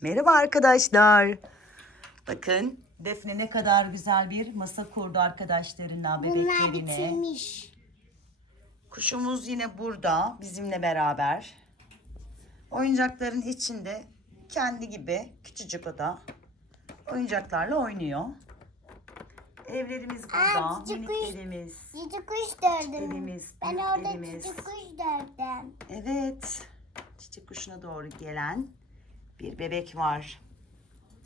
Merhaba arkadaşlar. Bakın Defne ne kadar güzel bir masa kurdu arkadaşlarına Bunlar bebeklerine. bitirmiş. Kuşumuz yine burada bizimle beraber. Oyuncakların içinde kendi gibi küçücük o da oyuncaklarla oynuyor. Evlerimiz burada. Aa, Minik kuş. evimiz. Cici kuş gördüm. Evimiz, Ben büyük orada evimiz. cici kuş gördüm. Evet. Çiçek kuşuna doğru gelen bir bebek var.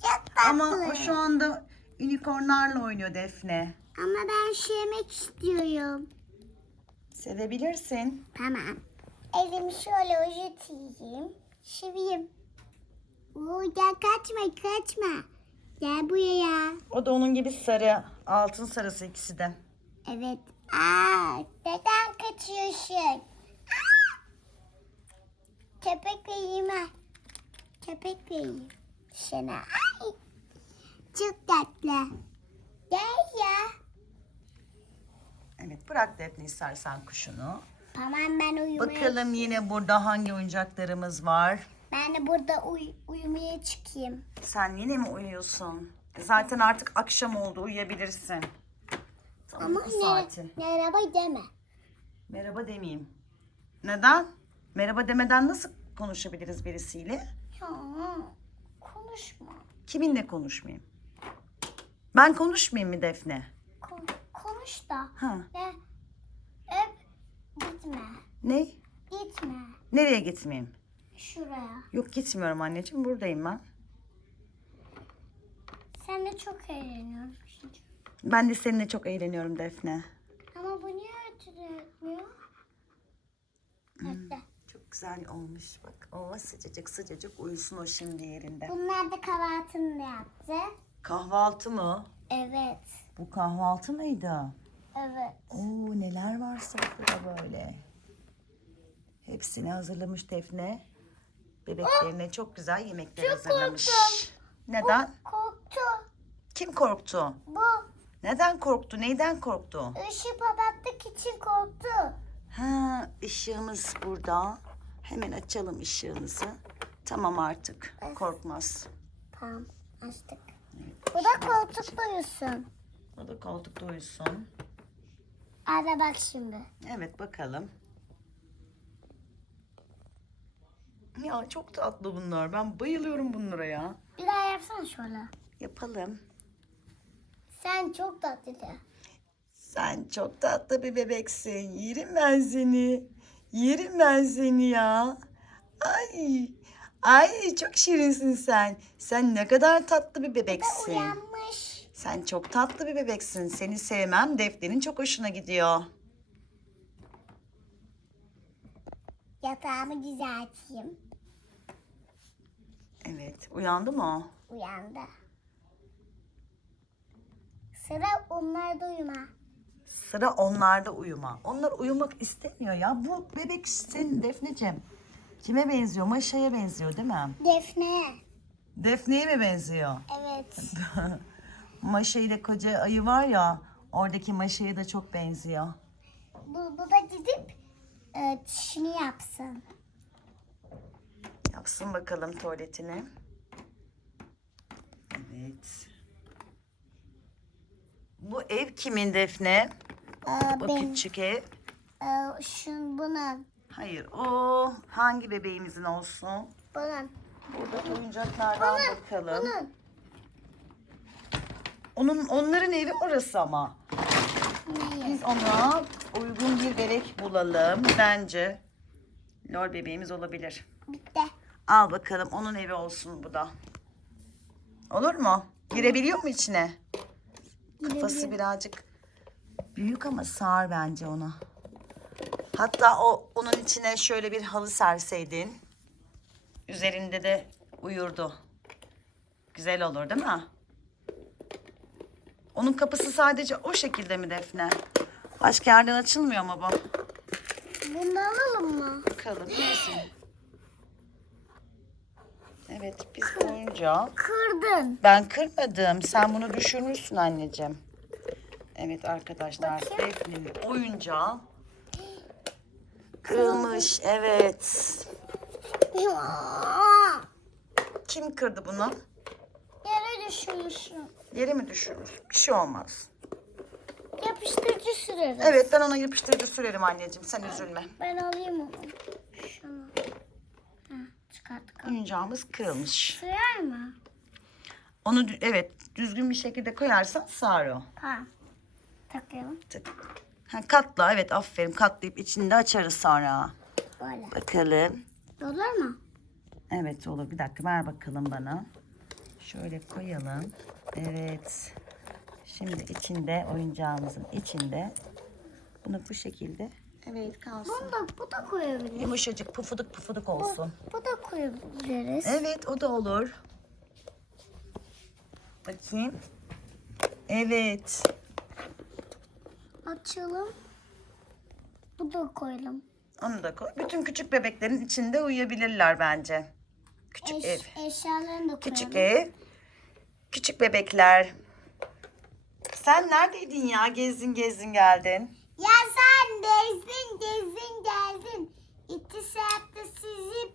Çok tatlı. Ama o şu anda unicornlarla oynuyor Defne. Ama ben şu yemek istiyorum. Sevebilirsin. Tamam. Elimi şöyle uzatayım. Şiviyim. Oo, gel kaçma kaçma. Gel buraya. O da onun gibi sarı. Altın sarısı ikisi de. Evet. Aa, neden kaçıyorsun? Aa! Köpek yeme. Köpek yiyeyim. Sana. Ay. Çok tatlı. Gel ya. Evet bırak Defne istersen kuşunu. Tamam ben uyumaya Bakalım yine burada hangi oyuncaklarımız var. Ben de burada uy- uyumaya çıkayım. Sen yine mi uyuyorsun? Zaten artık akşam oldu uyuyabilirsin. Tam Ama ne, saati. merhaba deme. Merhaba demeyeyim. Neden? Merhaba demeden nasıl konuşabiliriz birisiyle? Ya, konuşma. Kiminle konuşmayayım? Ben konuşmayayım mı Defne? Kon- konuş da. Ha. Ne? Hep gitme. Ne? Gitme. Nereye gitmeyeyim? Şuraya. Yok gitmiyorum anneciğim buradayım ben. Seninle çok eğleniyorum. Ben de seninle çok eğleniyorum Defne. Ama bu niye ötürü etmiyor? Nerede? Güzel olmuş bak. O sıcacık sıcacık uyusun o şimdi yerinde. Bunlar da kahvaltını da yaptı. Kahvaltı mı? Evet. Bu kahvaltı mıydı? Evet. Oo neler var sofrada böyle. Hepsini hazırlamış Defne. Bebeklerine çok güzel yemekler Çok hazırlamış. korktum. Neden? Korktu. Kim korktu? Bu Neden korktu? Neyden korktu? ışığı kapattık için korktu. Ha, ışığımız burada. Hemen açalım ışığımızı. Tamam artık. Korkmaz. Tamam açtık. Bu da koltukta uyusun. O da koltukta uyusun. Hadi bak şimdi. Evet bakalım. Ya çok tatlı bunlar. Ben bayılıyorum bunlara ya. Bir daha yapsana şöyle. Yapalım. Sen çok tatlı. Sen çok tatlı bir bebeksin. Yerim ben seni. Yerim ben seni ya. Ay. Ay çok şirinsin sen. Sen ne kadar tatlı bir bebeksin. Uyanmış. Sen çok tatlı bir bebeksin. Seni sevmem Defne'nin çok hoşuna gidiyor. Yatağımı düzelteyim. Evet. Uyandı mı o? Uyandı. Sıra onlarda uyuma. Sıra onlarda uyuma. Onlar uyumak istemiyor ya. Bu bebek senin Defneciğim. Kime benziyor? Maşa'ya benziyor değil mi? Defne. Defne'ye mi benziyor? Evet. Maşa ile koca ayı var ya. Oradaki Maşa'ya da çok benziyor. bu, bu da gidip e, dişini yapsın. Yapsın bakalım tuvaletini. Evet. Bu ev kimin Defne? Bu ben, küçük ev. e, şun bunun. Hayır o hangi bebeğimizin olsun? Bunun. Burada oyuncaklardan bakalım. Bunun. Onun onların evi orası ama. Neyi? Biz ona uygun bir bebek bulalım bence. Lol bebeğimiz olabilir. Bitti. Al bakalım onun evi olsun bu da. Olur mu? Girebiliyor mu içine? Kafası birazcık büyük ama sığar bence ona. Hatta o onun içine şöyle bir halı serseydin. Üzerinde de uyurdu. Güzel olur değil mi? Onun kapısı sadece o şekilde mi Defne? Başka yerden açılmıyor mu bu? Bunu alalım mı? Bakalım neyse. Evet biz oyuncağı Kırdın. Ben kırmadım. Sen bunu düşürmüşsün anneciğim. Evet arkadaşlar. Defne'nin oyuncağı kırılmış. Evet. Kim kırdı bunu? Yere düşürmüşüm. Yere mi düşürmüş? Bir şey olmaz. Yapıştırıcı süreriz. Evet ben ona yapıştırıcı sürerim anneciğim. Sen üzülme. Ben alayım onu. Şunu. Ha, çıkarttık. Oyuncağımız kırılmış. Sürer mi? Onu dü- evet düzgün bir şekilde koyarsan sağır o. Tamam. Takıyorum. Tık. Ha, katla evet aferin katlayıp içinde açarız sonra. Böyle. Bakalım. Olur mu? Evet olur bir dakika ver bakalım bana. Şöyle koyalım. Evet. Şimdi içinde oyuncağımızın içinde bunu bu şekilde evet kalsın. Bunu da, bu da koyabiliriz. Yumuşacık pufuduk pufuduk Bu, olsun. bu da koyabiliriz. Evet o da olur. Bakayım. Evet. Açalım. Bu da koyalım. Onu da koy. Bütün küçük bebeklerin içinde uyuyabilirler bence. Küçük ev. Eş, eşyalarını da koyalım. Küçük ev. Küçük bebekler. Sen neredeydin ya? Gezdin gezdin geldin. Ya sen gezdin gezdin geldin. İki saatte sizi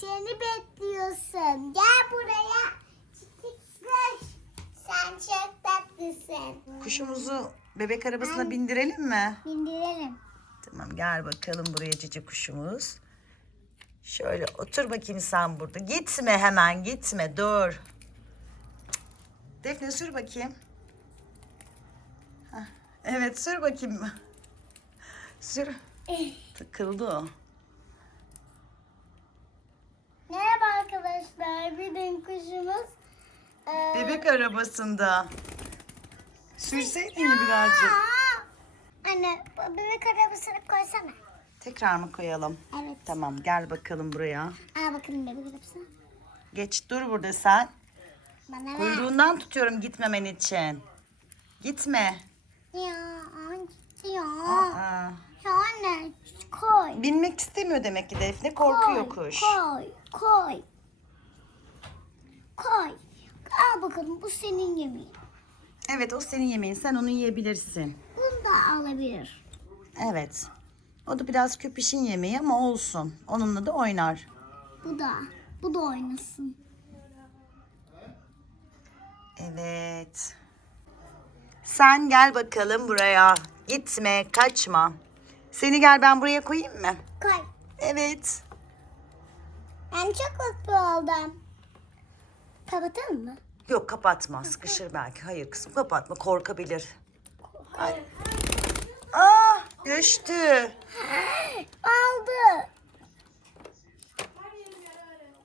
seni bekliyorsun. Gel Kuşumuzu bebek arabasına bindirelim mi? Bindirelim. Tamam gel bakalım buraya cici kuşumuz. Şöyle otur bakayım sen burada. Gitme hemen gitme dur. Defne sür bakayım. Hah, Evet sür bakayım. Sür. Takıldı o. Merhaba arkadaşlar. Bir gün kuşumuz. eee, Bebek arabasında. Sürseydin ya birazcık. Anne bebek arabasını koysana. Tekrar mı koyalım? Evet. Tamam gel bakalım buraya. Aa bakın bebek arabasına. Geç dur burada sen. Bana ver. Kuyruğundan tutuyorum gitmemen için. Gitme. Ya gitti ya. Aa. Ya anne koy. Binmek istemiyor demek ki Defne. Korkuyor koy, kuş. Koy, koy. Koy. Al bakalım bu senin yemeğin. Evet o senin yemeğin. Sen onu yiyebilirsin. Bunu da alabilir. Evet. O da biraz köpişin yemeği ama olsun. Onunla da oynar. Bu da. Bu da oynasın. Evet. Sen gel bakalım buraya. Gitme, kaçma. Seni gel ben buraya koyayım mı? Koy. Evet. Ben çok mutlu oldum. Kapatalım mı? Yok kapatma. Sıkışır belki. Hayır kızım kapatma. Korkabilir. Ay. Aa, düştü. Aldı.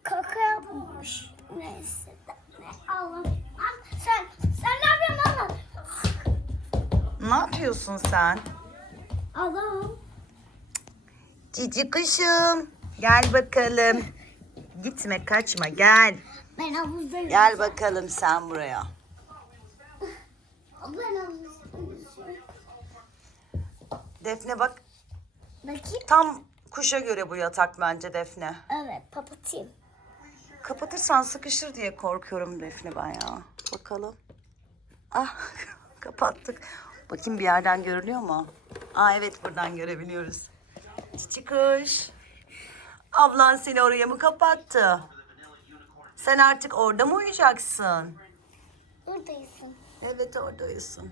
Kaka yapmış. Neyse. Allah. Sen, sen ne yapıyorsun Allah? Ne yapıyorsun sen? Adam. Cici kuşum. Gel bakalım. Gitme kaçma gel. Ben havuzdayım. Gel bakalım sen buraya. Ben havuzdayım. Defne bak Bakayım. tam kuşa göre bu yatak bence Defne. Evet kapatayım. Kapatırsan sıkışır diye korkuyorum Defne ben ya. Bakalım. Ah kapattık. Bakayım bir yerden görülüyor mu? Aa evet buradan görebiliyoruz. Çiçi kuş. Ablan seni oraya mı kapattı? Sen artık orada mı uyuyacaksın? Buradaysın. Evet orada uyusun.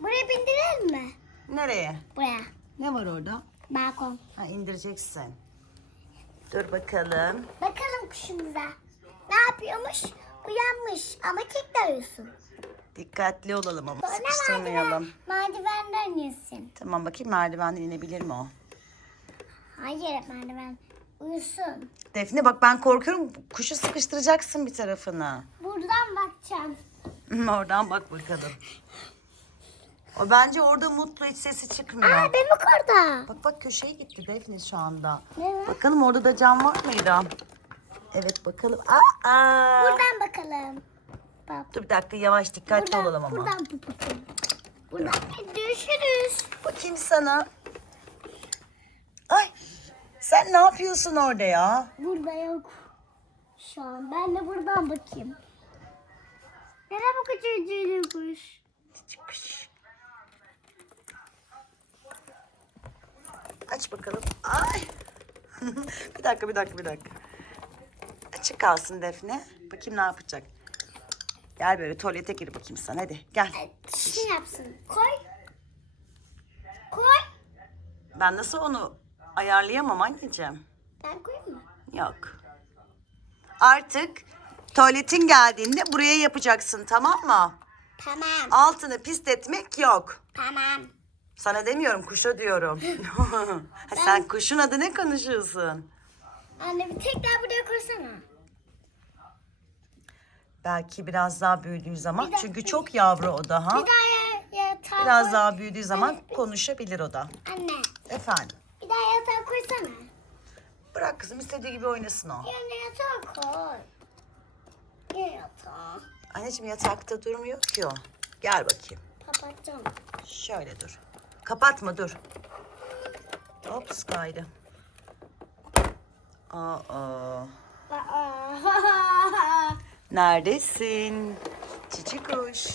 Buraya bindirelim mi? Nereye? Buraya. Ne var orada? Balkon. Ha indireceksin. Dur bakalım. Bakalım kuşumuza. Ne yapıyormuş? Uyanmış ama kek uyusun. Dikkatli olalım ama Sonra sıkıştırmayalım. merdiven, merdivenden yesin. Tamam bakayım merdivenden inebilir mi o? Hayır merdiven uyusun. Defne bak ben korkuyorum. Kuşu sıkıştıracaksın bir tarafını. Buradan bakacağım. Oradan bak bakalım. O bence orada mutlu hiç sesi çıkmıyor. Aa bebek orada. Bak bak köşeye gitti Defne şu anda. Var? Bakalım orada da cam var mıydı? Evet bakalım. Aa, Buradan bakalım. Bak. Dur bir dakika yavaş dikkatli Buradan, olalım ama. buradan puputum. Buradan. Görüşürüz. Bakayım sana. Sen ne yapıyorsun orada ya? Burada yok. Şu an ben de buradan bakayım. Merhaba küçücük kuş. Küçük kuş. Aç bakalım. Ay. bir dakika bir dakika bir dakika. Aç Açık kalsın Defne. Bakayım ne yapacak. Gel böyle tuvalete gir bakayım sen hadi gel. Şey yapsın. Koy. Koy. Ben nasıl onu ayarlayamam anneciğim. Ben koyayım mı? Yok. Artık tuvaletin geldiğinde buraya yapacaksın tamam mı? Tamam. Altını pisletmek yok. Tamam. Sana demiyorum kuşa diyorum. Ha, Sen kuşun adı ne konuşuyorsun? Anne bir tekrar buraya koysana. Belki biraz daha büyüdüğü zaman. Dakika. Çünkü çok yavru o daha. Bir daha ya, yatağa Biraz daha büyüdüğü zaman konuşabilir o da. Anne Efendim. Koysana. Bırak kızım istediği gibi oynasın o. Yerine yatağa koy. Gel yatağa. Anneciğim yatakta durmuyor ki o. Gel bakayım. Kapatacağım. Şöyle dur. Kapatma dur. Ops kaydı. Aa, Aa. neredesin? Cici kuş.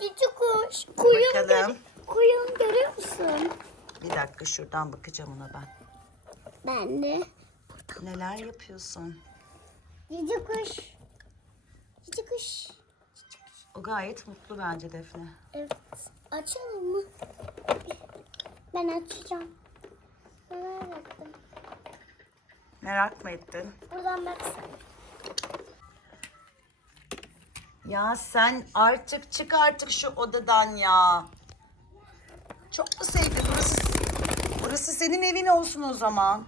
Cici kuş. Kuyum, Bakalım. gör- kuyum görüyor musun? Bir dakika şuradan bakacağım ona ben. Ben de. Neler yapıyorsun? Cici kuş. Cici kuş. O gayet mutlu bence Defne. Evet. Açalım mı? Ben açacağım. Merak ettim. Merak mı ettin? Buradan baksana. Ya sen artık çık artık şu odadan ya. Çok mu sevdin? Burası, burası senin evin olsun o zaman.